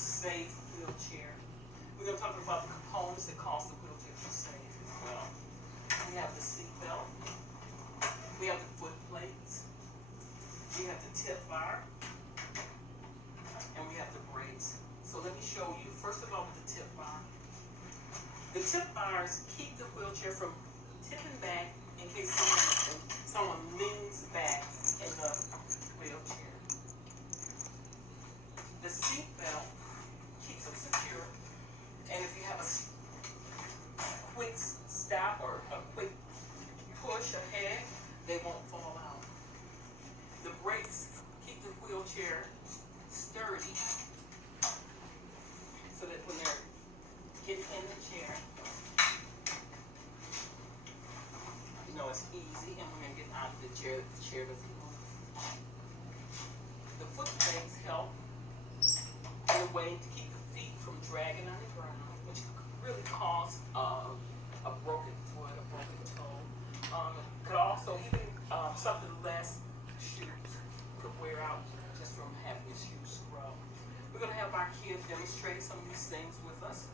safe wheelchair. We're going to talk about the components that cause the wheelchair to be safe as well. We have the seat belt, we have the foot plates, we have the tip bar, and we have the brakes. So let me show you, first of all, with the tip bar. The tip bars keep the wheelchair from tipping back in case someone leans back in the wheelchair. The seat belt keeps them secure, and if you have a quick stop or a quick push ahead, they won't fall out. The brakes keep the wheelchair sturdy so that when they're getting in the chair, you know it's easy, and when they're getting out of the chair doesn't move. The foot pegs help in a way to keep the feet from dragging on the ground, which could really cause a broken foot, a broken toe. Could also even something less shoes could wear out just from having your shoes scrubbed. We're going to have our kids demonstrate some of these things with us.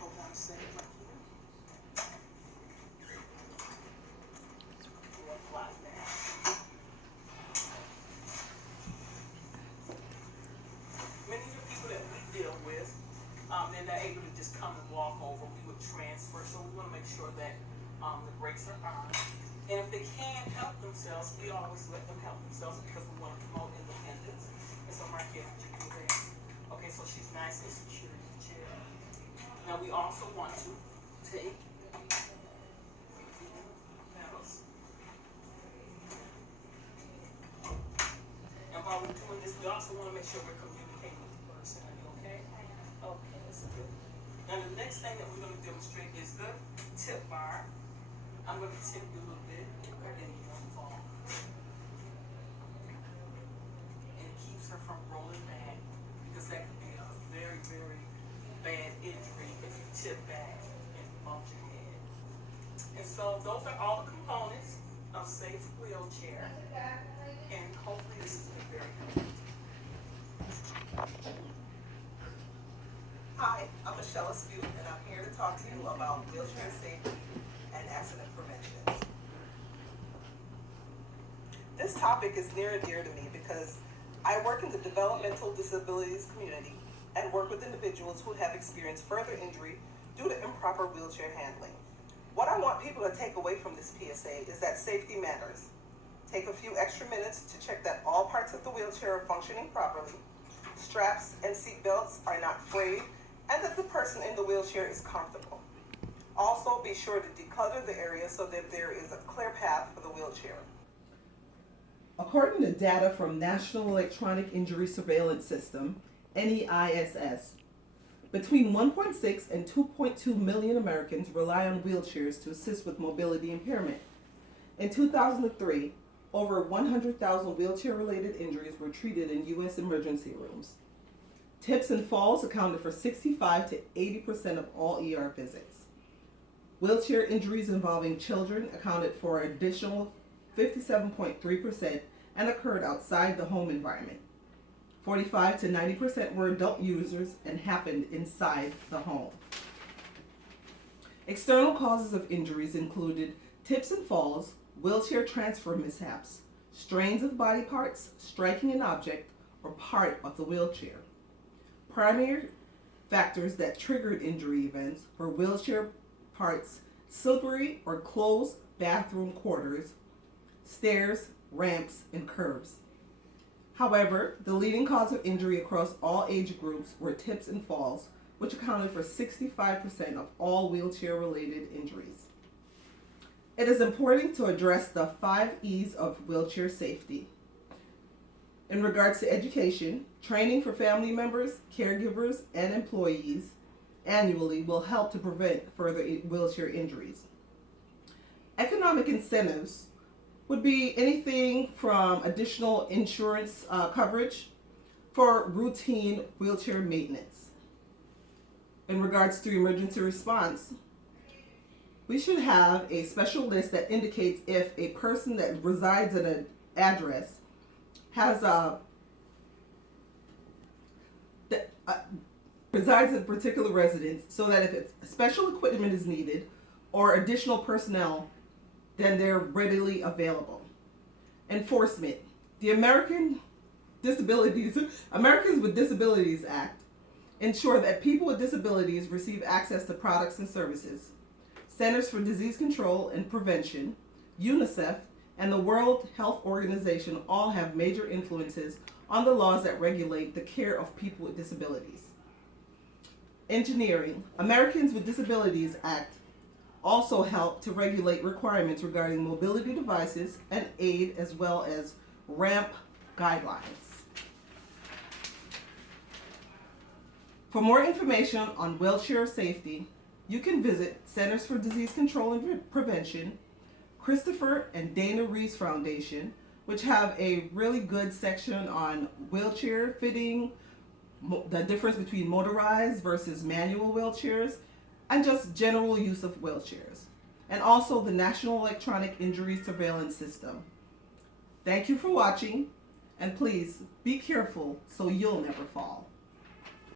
Hold on a second, my kid. Like that. Many of the people that we deal with, they're not able to just come and walk over. We would transfer, so we want to make sure that the brakes are on. And if they can't help themselves, we always let them help themselves because we want to promote independence. And so Marquette, would you do that? Okay, so she's nice and secure in the chair. Now we also want to take pedals. And while we're doing this, we also want to make sure we're communicating with the person. Are you okay? Okay, that's good. Now the next thing that we're going to demonstrate is the tip bar. I'm going to tip you a little bit, and you won't fall. And it keeps her from rolling back, because that could be a very, very bad injury if you tip back and bump your head. And so those are all the components of safe wheelchair, and hopefully this has been very helpful. Hi, I'm Michelle Askew, and I'm here to talk to you about wheelchair safety and accident prevention. This topic is near and dear to me because I work in the developmental disabilities community and work with individuals who have experienced further injury due to improper wheelchair handling. What I want people to take away from this PSA is that safety matters. Take a few extra minutes to check that all parts of the wheelchair are functioning properly, straps and seat belts are not frayed, and that the person in the wheelchair is comfortable. Also, be sure to declutter the area so that there is a clear path for the wheelchair. According to data from National Electronic Injury Surveillance System, NEISS, between 1.6 and 2.2 million Americans rely on wheelchairs to assist with mobility impairment. In 2003, over 100,000 wheelchair-related injuries were treated in U.S. emergency rooms. Tips and falls accounted for 65 to 80% of all ER visits. Wheelchair injuries involving children accounted for an additional 57.3% and occurred outside the home environment. 45 to 90% were adult users and happened inside the home. External causes of injuries included tips and falls, wheelchair transfer mishaps, strains of body parts, striking an object, or part of the wheelchair. Primary factors that triggered injury events were wheelchair parts, slippery or closed bathroom quarters, stairs, ramps, and curbs. However, the leading cause of injury across all age groups were tips and falls, which accounted for 65% of all wheelchair-related injuries. It is important to address the 5 E's of wheelchair safety. In regards to education, training for family members, caregivers, and employees annually will help to prevent further wheelchair injuries. Economic incentives would be anything from additional insurance coverage for routine wheelchair maintenance. In regards to emergency response, we should have a special list that indicates if a person that resides in an address has resides in a particular residence, so that if special equipment is needed or additional personnel, then they're readily available. Enforcement. The Americans with Disabilities Act ensure that people with disabilities receive access to products and services. Centers for Disease Control and Prevention, UNICEF, and the World Health Organization all have major influences on the laws that regulate the care of people with disabilities. Engineering. Americans with Disabilities Act also help to regulate requirements regarding mobility devices and aid, as well as ramp guidelines. For more information on wheelchair safety, you can visit Centers for Disease Control and Prevention, Christopher and Dana Reese Foundation, which have a really good section on wheelchair fitting, the difference between motorized versus manual wheelchairs, and just general use of wheelchairs, and also the National Electronic Injury Surveillance System. Thank you for watching, and please be careful so you'll never fall.